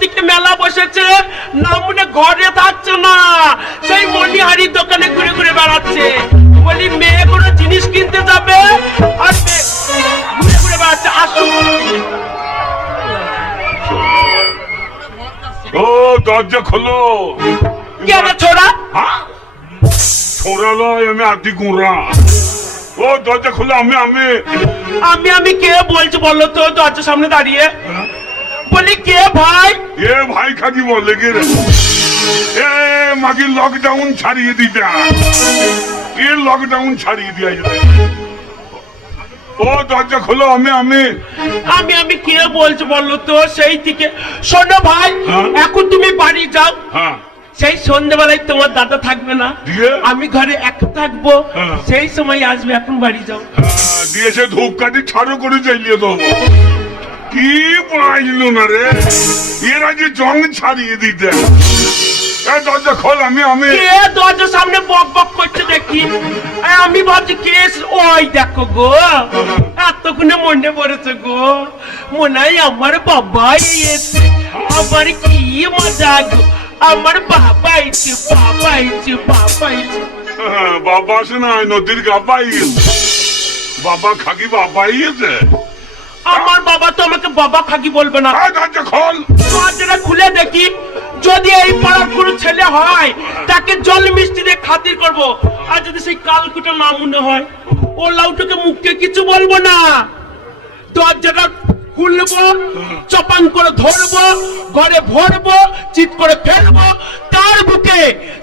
থেকে। মেলা বসেছে না মনে ঘরে থাকছে না। সেই মনিহারির দোকানে ঘুরে ঘুরে বেড়াচ্ছে। বলি মেয়ে কোনো জিনিস কিনতে যাবে? আর ঘুরে ঘুরে বেড়াচ্ছে আসুন ও দরজা খোলো। কেন ছোড়া? হ্যাঁ? ছোড়া লয় আমি আদি গুঁড়া। ও দরজা খোলো আমি আমি। আমি আমি কে বলছি বলো তো দরজার সামনে দাঁড়িয়ে। বলি কে ভাই? এ ভাই খাকি বলে কে এ মাকে লকডাউন ছাড়িয়ে দিতে এ লকডাউন ছাড়িয়ে দিয়া ও দরজা খোলো আমি আমি। আমি আমি কে বলছি বলো তো? সেই থেকে শোনো ভাই হ্যাঁ? এখন তুমি বাড়ি যাও। হ্যাঁ। সেই সন্ধ্যেবেলায় তোমার দাদা থাকবে না। দিয়ে? আমি ঘরে এক থাকব। হ্যাঁ। সেই সময় আসবে এখন বাড়ি যাও। আহ, দিয়েছে ধূপকাঠি ছাড়ো করে চাইলিয়ে দেবো। কি পাইল না রে? এরা যে জং ছাড়িয়ে দিতে। দরজা খোল আমি আমি। কে দরজার সামনে বক বক করছে দেখি? আমি ভাবছি কে এসে- ওই দেখো গো। এতক্ষণে মনে পড়েছে গো। মনে হয় আমার বাবাই এসে আমার কি মজা গো। আমার বাবা এসে বাবা এসে বাবা এসে। বাবা আসে না নদীর গাবাই বাবা খাকি বাবাই গেছে আমার বাবা আমাকে বাবা খাকি বলবে না। দরজাটা খুলে দেখি যদি এই পাড়ার কোনো ছেলে হয় তাকে জল মিষ্টি দিয়ে খাতির করব। আর যদি সেই কালকুটা না মনে হয় ও লাউটাকে মুখকে কিছু বলব না। দরজাটা খুলবো চপাং করে ধরবো ঘরে ভরবো চিৎ করে ফেলব তার বুকে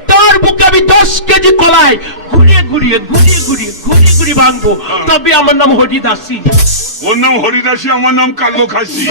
তার বুকে আমি দশ কেজি কলাই। ঘুরিয়ে ঘুরিয়ে ঘুরিয়ে ঘুরিয়ে ঘুরিয়ে ঘুরিয়ে ভাঙবো। তবে আমার নাম হরিদাসী। ওর নাম হরিদাসী, আমার নাম কালো খাসি।